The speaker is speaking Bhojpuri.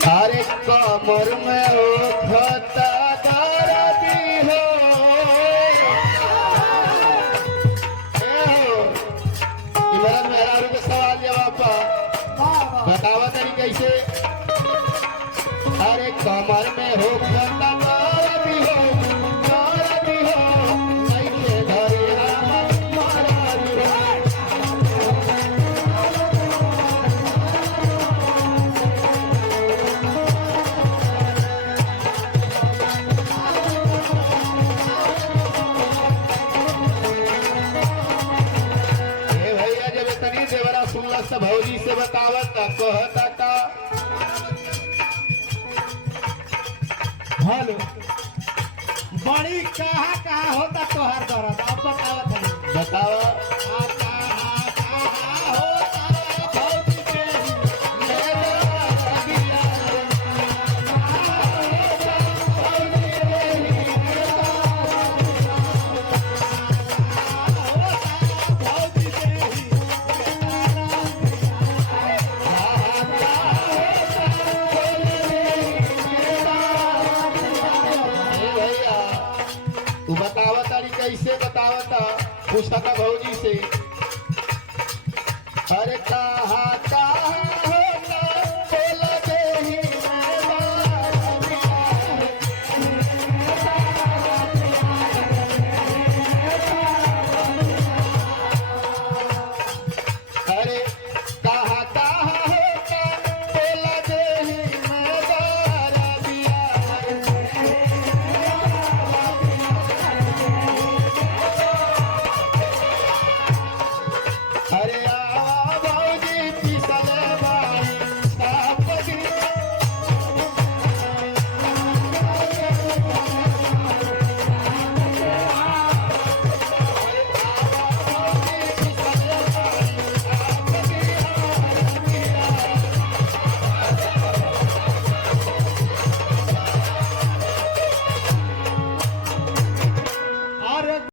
अरे कमर में उठता दर्दी हो इमरान मेहरारू के सवाल जवाब बतावा तरी कैसे। अरे कमर में उठता दर्दी हो कैसे धरे भौजी से बतावत कहता का हेलो बड़ी कहाँ होता तोहर दर्द अब बतावत है बतावा होता भौजी के तू बतावा तारी कैसे बतावता पूछता था